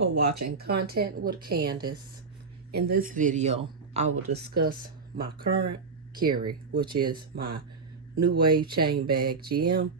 You are watching Content with Candace. In this video, I will discuss my current carry, which is my New Wave Chain Bag GM,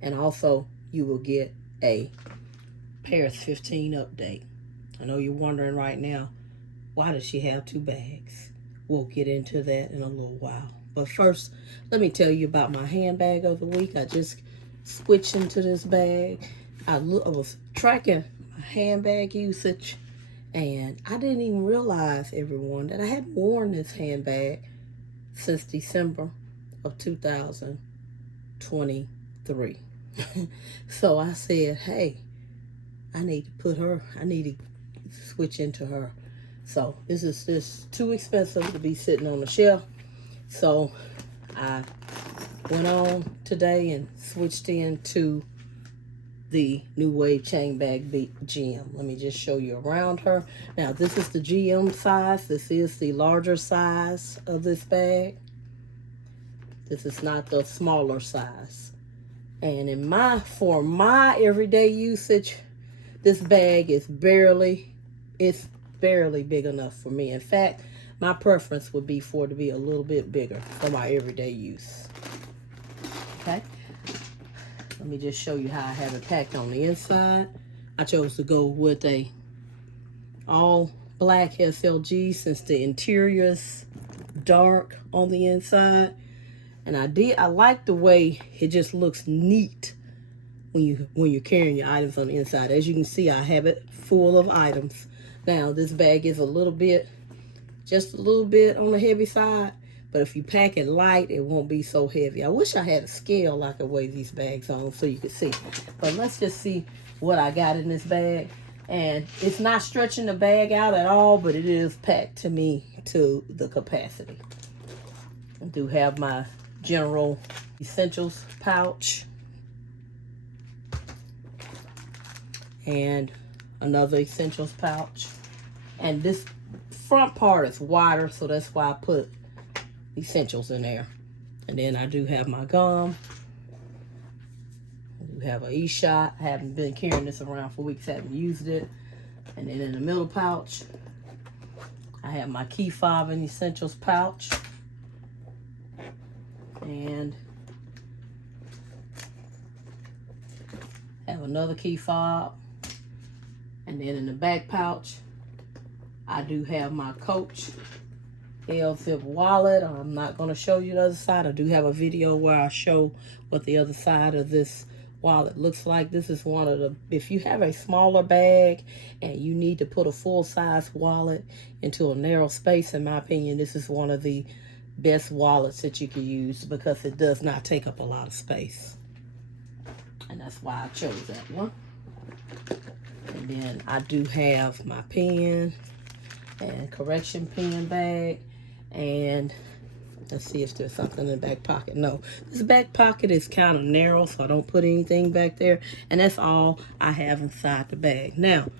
and also you will get a Paris 15 update. I know you're wondering right now, why does she have two bags? We'll get into that in a little while. But first, let me tell you about my handbag of the week. I just switched into this bag. I was tracking my handbag usage, and I didn't even realize, everyone, that I hadn't worn this handbag since December of 2023. So I said, hey, I need to switch into her. So this is just too expensive to be sitting on the shelf. So I went on today and switched into the New Wave Chain Bag GM. Let me just show you around her. Now this is the GM size. This is the larger size of this bag. This is not the smaller size. And for my everyday usage, this bag is barely big enough for me. In fact, my preference would be for it to be a little bit bigger for my everyday use. Okay, let me just show you how I have it packed on the inside. I chose to go with a all black SLG since the interior is dark on the inside, and I like the way it just looks neat when you're carrying your items on the inside. As you can see, I have it full of items. Now this bag is just a little bit on the heavy side, but if you pack it light, it won't be so heavy. I wish I had a scale I could weigh these bags on so you could see. But let's just see what I got in this bag. And it's not stretching the bag out at all, but it is packed to the capacity. I do have my general essentials pouch and another essentials pouch. And this front part is wider, so that's why I put essentials in there. And then I do have my gum. I do have an e-shot. I haven't been carrying this around for weeks, haven't used it. And then in the middle pouch, I have my key fob and essentials pouch. And have another key fob. And then in the back pouch, I do have my Coach L-Zip wallet. I'm not going to show you the other side. I do have a video where I show what the other side of this wallet looks like. This is one of the, if you have a smaller bag and you need to put a full-size wallet into a narrow space, in my opinion, this is one of the best wallets that you can use because it does not take up a lot of space. And that's why I chose that one. And then I do have my pen and correction pen bag. And let's see if there's something in the back pocket. No, this back pocket is kind of narrow, so I don't put anything back there. And that's all I have inside the bag. Now,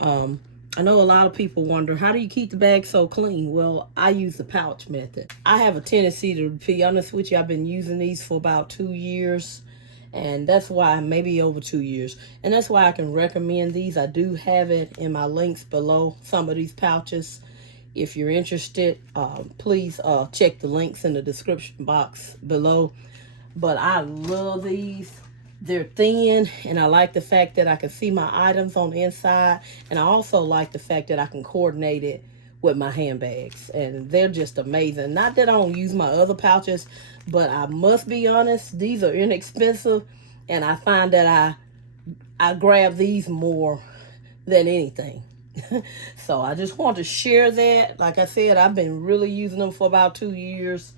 I know a lot of people wonder, how do you keep the bag so clean? Well, I use the pouch method. I have a tendency, to be honest with you, I've been using these for about 2 years. And that's why, maybe over 2 years. And that's why I can recommend these. I do have it in my links below, some of these pouches. If you're interested, please check the links in the description box below. But I love these. They're thin, and I like the fact that I can see my items on the inside. And I also like the fact that I can coordinate it with my handbags, and they're just amazing. Not that I don't use my other pouches, but I must be honest, these are inexpensive, and I find that I grab these more than anything. So I just want to share that. Like I said, I've been really using them for about 2 years,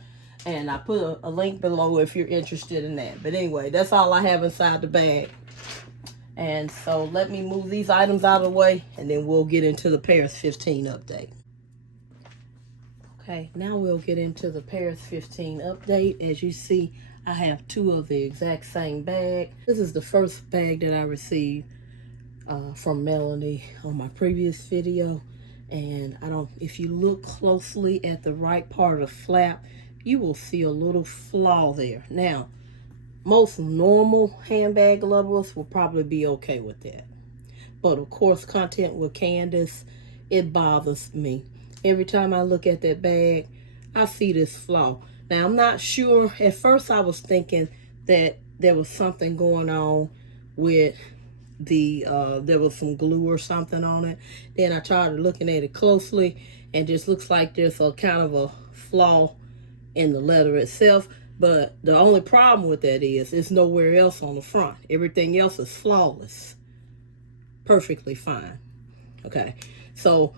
and I put a link below if you're interested in that. But anyway, that's all I have inside the bag. And so let me move these items out of the way, and then we'll get into the Paris 15 update. Okay, now we'll get into the Paris 15 update. As you see, I have two of the exact same bag. This is the first bag that I received from Melanie on my previous video. And if you look closely at the right part of the flap, you will see a little flaw there. Now, most normal handbag lovers will probably be okay with that. but of course content with Candace, it bothers me. Every time I look at that bag, I see this flaw. Now, I'm not sure. At first, I was thinking that there was something going on with the, there was some glue or something on it. Then I started looking at it closely, and just looks like there's a kind of a flaw in the leather itself. But the only problem with that is it's nowhere else on the front. Everything else is flawless. Perfectly fine. Okay. So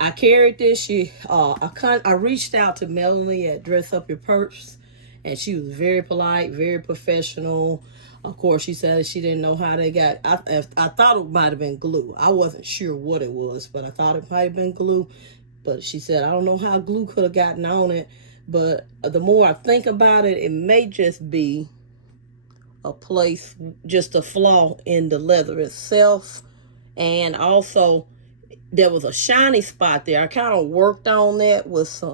I carried this. I reached out to Melanie at Dress Up Your Purse, and she was very polite, very professional. Of course, she said she didn't know how they got. I thought it might have been glue. I wasn't sure what it was, but I thought it might have been glue. But she said, I don't know how glue could have gotten on it. But the more I think about it, it may just be a place, just a flaw in the leather itself. And also, there was a shiny spot there. I kind of worked on that with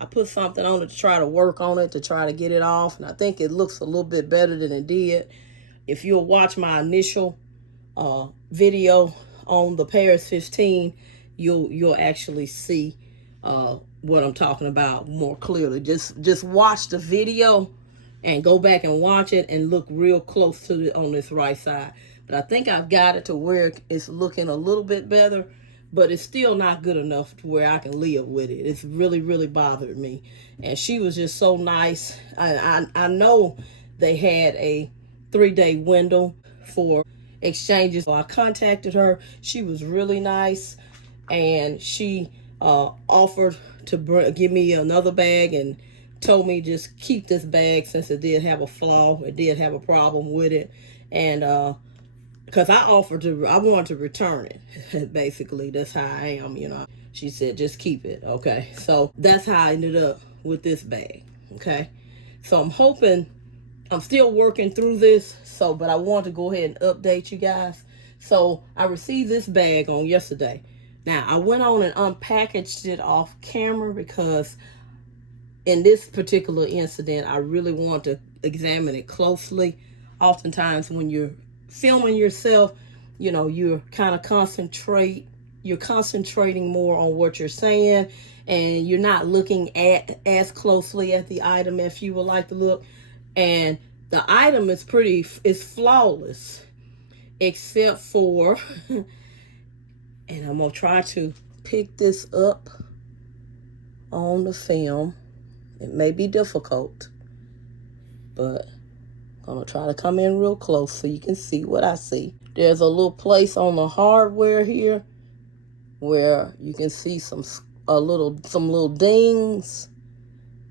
I put something on it to try to work on it, to try to get it off. And I think it looks a little bit better than it did. If you'll watch my initial video on the Paris 15, you'll actually see what I'm talking about more clearly. Just watch the video and go back and watch it and look real close to it on this right side. But I think I've got it to where it's looking a little bit better, but it's still not good enough to where I can live with it. It's really, really bothered me. And she was just so nice. I know they had a 3-day window for exchanges. So I contacted her. She was really nice, and she offered to give me another bag and told me just keep this bag since it did have a flaw. It did have a problem with it. And because I wanted to return it. Basically, that's how I am, you know. She said, just keep it, okay? So that's how I ended up with this bag, okay? So I'm still working through this, but I want to go ahead and update you guys. So I received this bag on yesterday. Now, I went on and unpackaged it off camera because in this particular incident, I really want to examine it closely. Oftentimes when you're filming yourself, you know, you're concentrating more on what you're saying, and you're not looking at as closely at the item as you would like to look. And the item is flawless, except for, and I'm gonna try to pick this up on the film. It may be difficult, but I'm gonna try to come in real close so you can see what I see. There's a little place on the hardware here where you can see some little dings,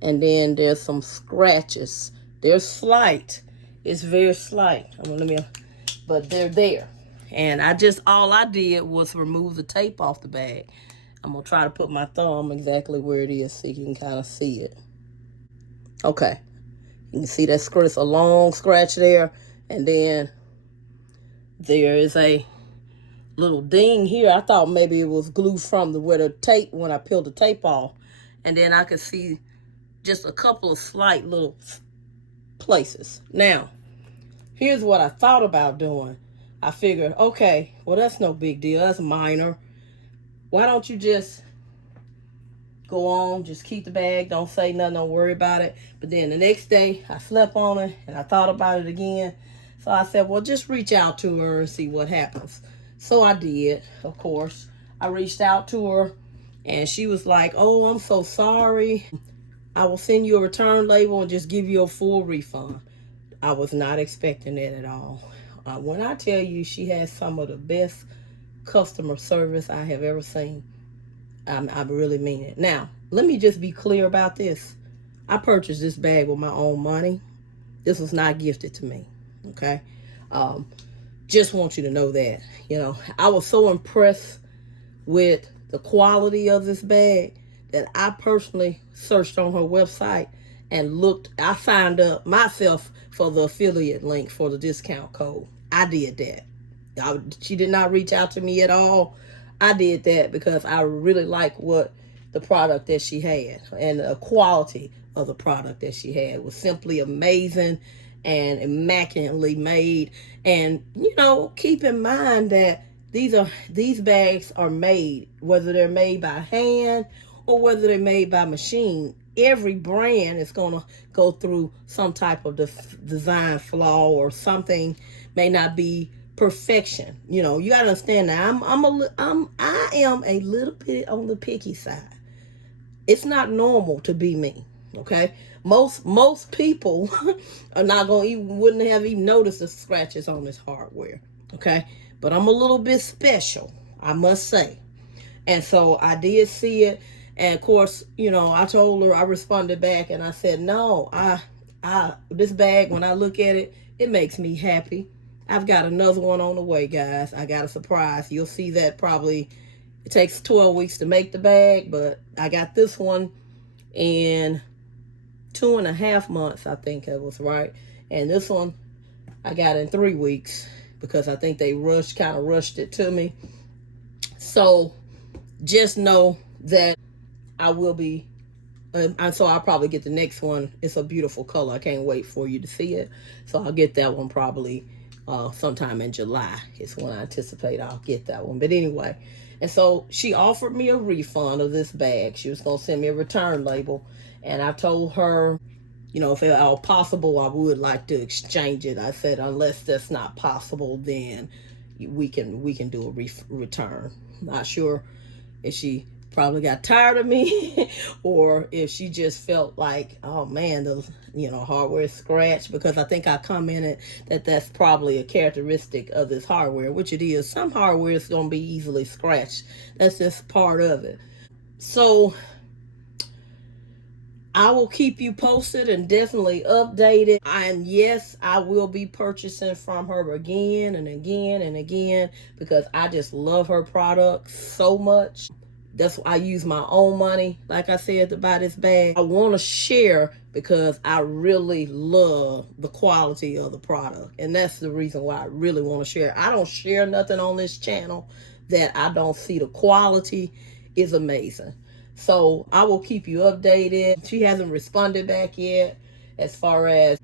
and then there's some scratches. They're slight. It's very slight. But they're there. And all I did was remove the tape off the bag. I'm gonna try to put my thumb exactly where it is so you can kind of see it. Okay. You can see that there's a long scratch there, and then there is a little ding here. I thought maybe it was glue from where the tape, when I peeled the tape off, and then I could see just a couple of slight little places. Now, here's what I thought about doing. I figured, okay, well, that's no big deal. That's minor. Why don't you just go on, just keep the bag, don't say nothing, don't worry about it. But then the next day, I slept on it, and I thought about it again. So I said, well, just reach out to her and see what happens. So I did, of course. I reached out to her, and she was like, oh, I'm so sorry. I will send you a return label and just give you a full refund. I was not expecting that at all. When I tell you she has some of the best customer service I have ever seen, I really mean it. Now, let me just be clear about this. I purchased this bag with my own money. This was not gifted to me, okay? Just want you to know that. You know, I was so impressed with the quality of this bag that I personally searched on her website and looked. I signed up myself for the affiliate link for the discount code. I did that. She did not reach out to me at all. I did that because I really like the product that she had, and the quality of the product that she had was simply amazing and immaculately made. And, you know, keep in mind that these bags are made, whether they're made by hand or whether they're made by machine. Every brand is going to go through some type of design flaw, or something may not be perfection. You know, you got to understand that I am a little bit on the picky side. It's not normal to be me. Okay, most people are not gonna even wouldn't have even noticed the scratches on this hardware. Okay, but I'm a little bit special, I must say. And so I did see it, and of course, you know, I told her, I responded back, and I said, no, this bag, when I look at it, it makes me happy. I've got another one on the way, guys. I got a surprise. You'll see that probably. It takes 12 weeks to make the bag, but I got this one in 2.5 months, I think it was right. And this one I got in 3 weeks, because I think they kind of rushed it to me. So just know that I will be, and so I'll probably get the next one. It's a beautiful color. I can't wait for you to see it. So I'll get that one probably sometime in July is when I anticipate I'll get that one. But anyway, and so she offered me a refund of this bag. She was going to send me a return label. And I told her, you know, if at all possible, I would like to exchange it. I said, unless that's not possible, then we can do a return. Not sure if she probably got tired of me or if she just felt like, oh man, the hardware scratched, because I think I commented that that's probably a characteristic of this hardware, which it is. Some hardware is going to be easily scratched. That's just part of it. So I will keep you posted and definitely updated. And yes, I will be purchasing from her again and again and again, because I just love her products so much. That's why I use my own money, like I said, to buy this bag. I want to share because I really love the quality of the product. And that's the reason why I really want to share. I don't share nothing on this channel that I don't see the quality is amazing. So I will keep you updated. She hasn't responded back yet as far as,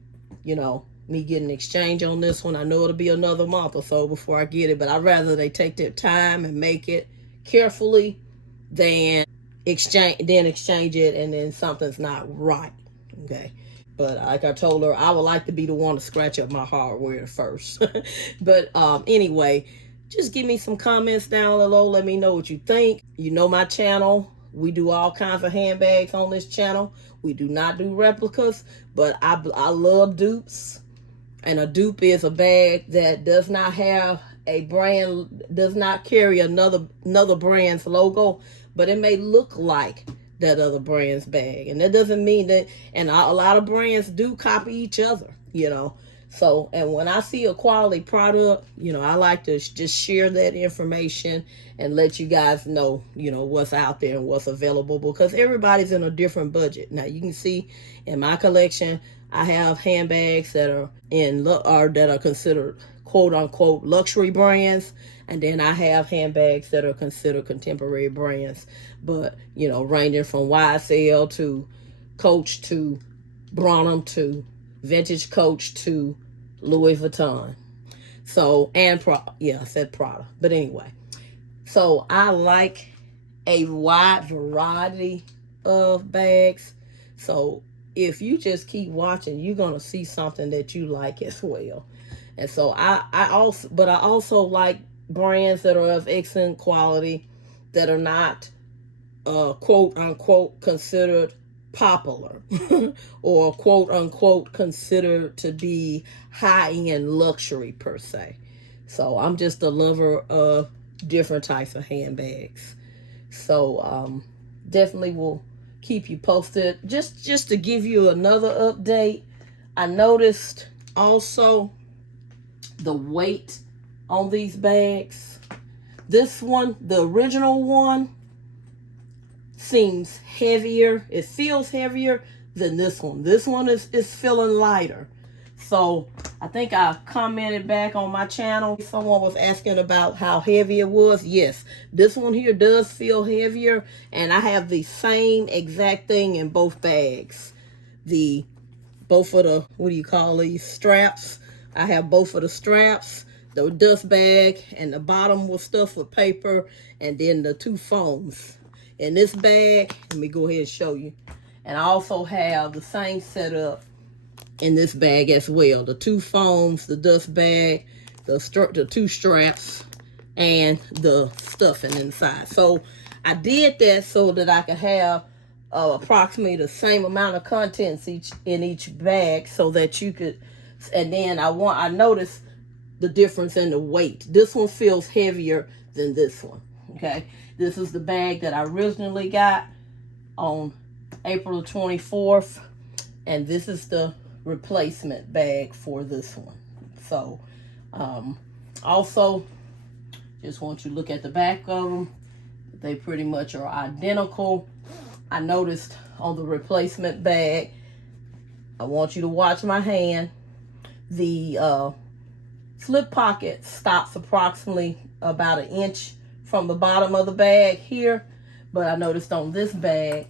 me getting exchange on this one. I know it'll be another month or so before I get it, but I'd rather they take their time and make it carefully than exchange it and then something's not right. Okay. But like I told her, I would like to be the one to scratch up my hardware first. But anyway, just give me some comments down below. Let me know what you think. You know my channel. We do all kinds of handbags on this channel. We do not do replicas, but I love dupes. And a dupe is a bag that does not have a brand, does not carry another brand's logo, but it may look like that other brand's bag. And that doesn't mean that, and a lot of brands do copy each other, So, and when I see a quality product, I like to just share that information and let you guys know, what's out there and what's available, because everybody's in a different budget. Now, you can see in my collection, I have handbags that are considered quote unquote luxury brands, and then I have handbags that are considered contemporary brands, but ranging from YSL to Coach to Branham to Vintage Coach to Louis Vuitton. So, and I said Prada, but anyway, so I like a wide variety of bags. So if you just keep watching, you're gonna see something that you like as well. And so I also like brands that are of excellent quality, that are not quote unquote considered popular or quote unquote considered to be high-end luxury per se. So I'm just a lover of different types of handbags. So definitely will keep you posted. Just to give you another update, I noticed also the weight on these bags. This one, the original one, seems heavier. It feels heavier than this one. This one is feeling lighter. So I think I commented back on my channel. Someone was asking about how heavy it was. Yes, this one here does feel heavier, and I have the same exact thing in both bags. Both of the, what do you call these, straps? I have both of the straps. the dust bag, and the bottom was stuffed with paper, and then the 2 foams. In this bag, let me go ahead and show you. And I also have the same setup in this bag as well. The 2 foams, the dust bag, the 2 straps, and the stuffing inside. So I did that so that I could have approximately the same amount of contents in each bag, so that you could. And then I noticed the difference in the weight. This one feels heavier than this one. Okay, this is the bag that I originally got on April the 24th, and this is the replacement bag for this one. So also just want you to look at the back of them. They pretty much are identical. I noticed on the replacement bag, I want you to watch my hand, the slip pocket stops approximately about 1 inch from the bottom of the bag here, but I noticed on this bag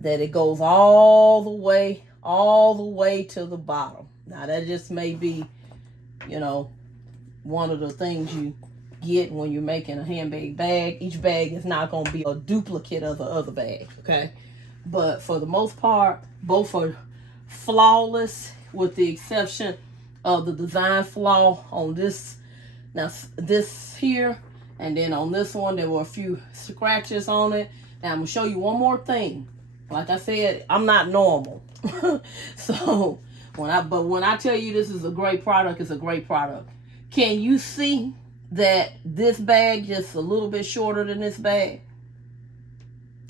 that it goes all the way to the bottom. Now that just may be, you know, one of the things you get when you're making a handbag bag. Each bag is not going to be a duplicate of the other bag, okay? But for the most part, both are flawless, with the exception of the design flaw on this. Now this here, and then on this one there were a few scratches on it. Now I'm gonna show you one more thing. Like I said, I'm not normal. So when I tell you this is a great product, it's a great product. Can you see that this bag just a little bit shorter than this bag?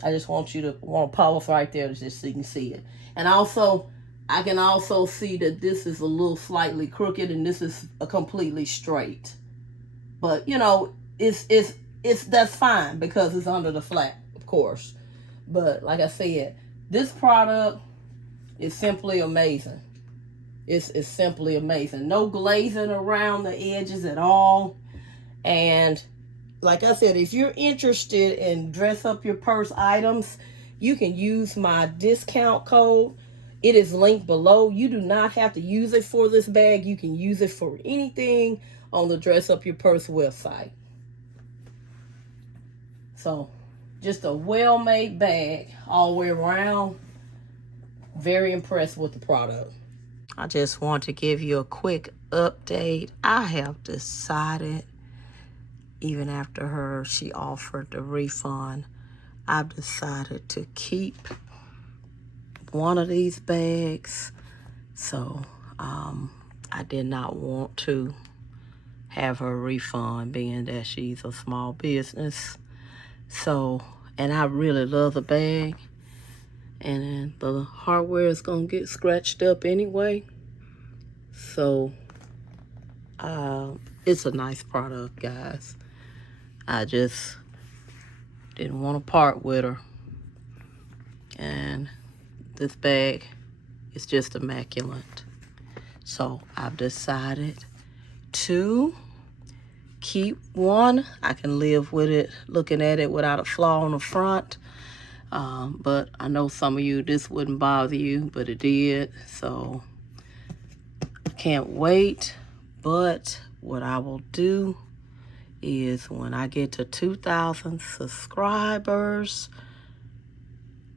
I just want you to pause right there just so you can see it. And also, I can also see that this is a little slightly crooked and this is a completely straight. But you know, that's fine because it's under the flap, of course. But like I said, this product is simply amazing. It's simply amazing. No glazing around the edges at all. And like I said, if you're interested in dress up your purse items, you can use my discount code. It is linked below. You do not have to use it for this bag. You can use it for anything on the Dress Up Your Purse website. So just a well-made bag all the way around. Very impressed with the product. I just want to give you a quick update. I have decided, even after she offered the refund, I've decided to keep one of these bags. So I did not want to have her refund, being that she's a small business. So, and I really love the bag, and the hardware is gonna get scratched up anyway. So it's a nice product, guys. I just didn't want to part with her, and this bag is just immaculate. So I've decided to keep one. I can live with it, looking at it without a flaw on the front. But I know some of you, this wouldn't bother you, but it did. So I can't wait. But what I will do is when I get to 2,000 subscribers,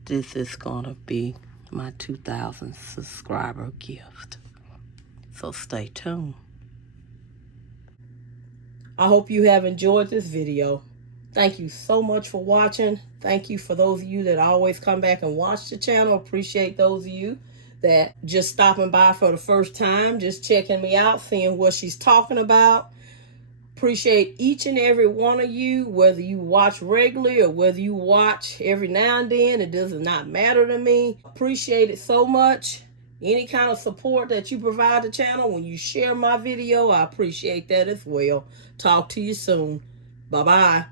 this is gonna be my 2,000 subscriber gift. So stay tuned. I hope you have enjoyed this video. Thank you so much for watching. Thank you for those of you that always come back and watch the channel. Appreciate those of you that just stopping by for the first time, just checking me out, seeing what she's talking about. Appreciate each and every one of you, whether you watch regularly or whether you watch every now and then. It does not matter to me. Appreciate it so much. Any kind of support that you provide the channel when you share my video, I appreciate that as well. Talk to you soon. Bye-bye.